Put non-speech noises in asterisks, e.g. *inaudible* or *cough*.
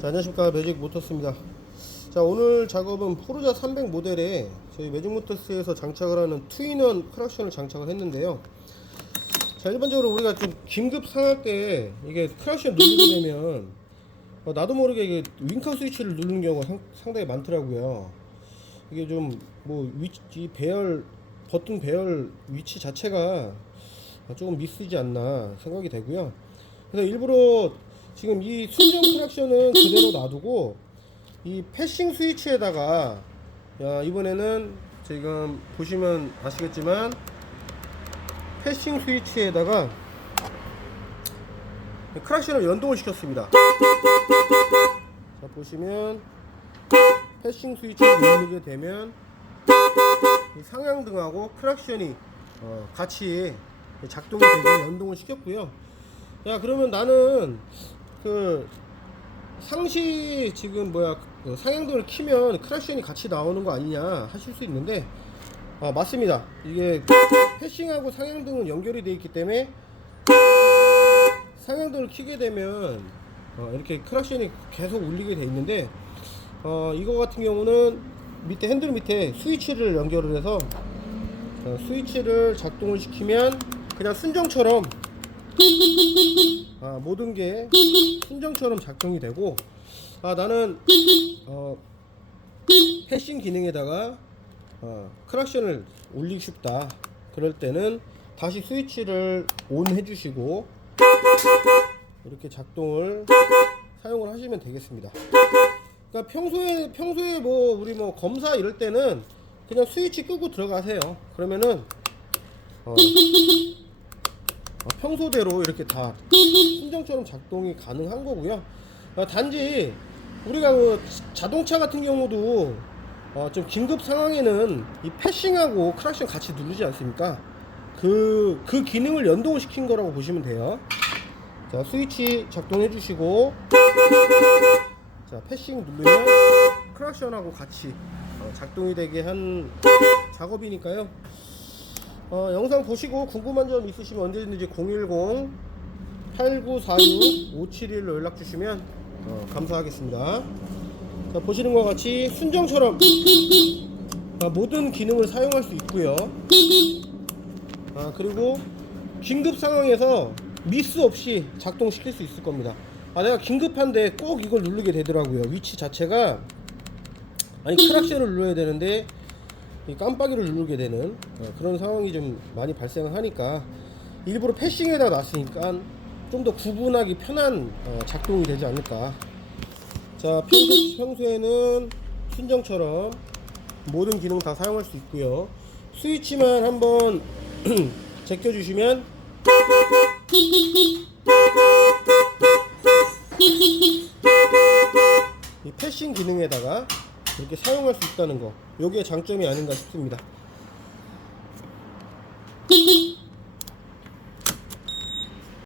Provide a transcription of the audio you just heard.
자, 안녕하십니까. 매직 모터스입니다. 자 오늘 작업은 포르자 300 모델에 저희 매직 모터스에서 장착을 하는 투인원 크락션을 장착을 했는데요. 자 일반적으로 우리가 좀 긴급 상할 때 이게 크락션 누르게 되면 어, 나도 모르게 이게 윙카 스위치를 누르는 경우가 상, 상당히 많더라고요. 이게 좀 뭐 위치 이 배열 버튼 배열 위치 자체가 조금 미스지 않나 생각이 되고요. 그래서 일부러 지금 이 순정 크락션은 그대로 놔두고 이 패싱 스위치에다가 야 이번에는 지금 보시면 아시겠지만 패싱 스위치에다가 크락션을 연동을 시켰습니다. 자 보시면 패싱 스위치를 누르게 되면 이 상향등하고 크락션이 어, 같이 작동이 되게 연동을 시켰고요. 야 그러면 나는 그 상시 지금 뭐야 그 상향등을 키면 크락션이 같이 나오는 거 아니냐 하실 수 있는데 아 맞습니다. 이게 패싱하고 상향등은 연결이 되어 있기 때문에 상향등을 키게 되면 어, 이렇게 크락션이 계속 울리게 돼 있는데 어, 이거 같은 경우는 밑에 핸들 밑에 스위치를 연결을 해서 어, 스위치를 작동을 시키면 그냥 순정처럼 아, 모든 게 순정처럼 작동이 되고 아 나는 어, 패싱 기능에다가 어, 크락션을 올리고 싶다. 그럴 때는 다시 스위치를 온 해주시고 이렇게 작동을 사용을 하시면 되겠습니다. 그러니까 평소에 평소에 뭐 우리 뭐 검사 이럴 때는 그냥 스위치 끄고 들어가세요. 그러면은 어, 어, 평소대로 이렇게 다 순정처럼 작동이 가능한 거고요. 어, 단지 우리가 그 자동차 같은 경우도 어, 좀 긴급 상황에는 이 패싱하고 크락션 같이 누르지 않습니까? 그, 그 기능을 연동을 시킨 거라고 보시면 돼요. 자, 스위치 작동해 주시고, 자, 패싱 누르면 크락션하고 같이 어, 작동이 되게 한 작업이니까요. 어, 영상 보시고 궁금한 점 있으시면 언제든지 010 8946 571로 연락 주시면 어, 감사하겠습니다. 자, 보시는 것 같이 순정처럼 아, 모든 기능을 사용할 수 있고요. 아, 그리고 긴급 상황에서 미스 없이 작동시킬 수 있을 겁니다. 아, 내가 긴급한데 꼭 이걸 누르게 되더라고요. 위치 자체가 아니 크락션을 눌러야 되는데 이 깜빡이를 누르게 되는 어, 그런 상황이 좀 많이 발생을 하니까 일부러 패싱에다 놨으니까 좀 더 구분하기 편한 어, 작동이 되지 않을까. 자 평소, 평소에는 순정처럼 모든 기능 다 사용할 수 있고요. 스위치만 한번 *clears throat* 제껴주시면 이 패싱 기능에다가 이렇게 사용할 수 있다는 거. 요게 장점이 아닌가 싶습니다.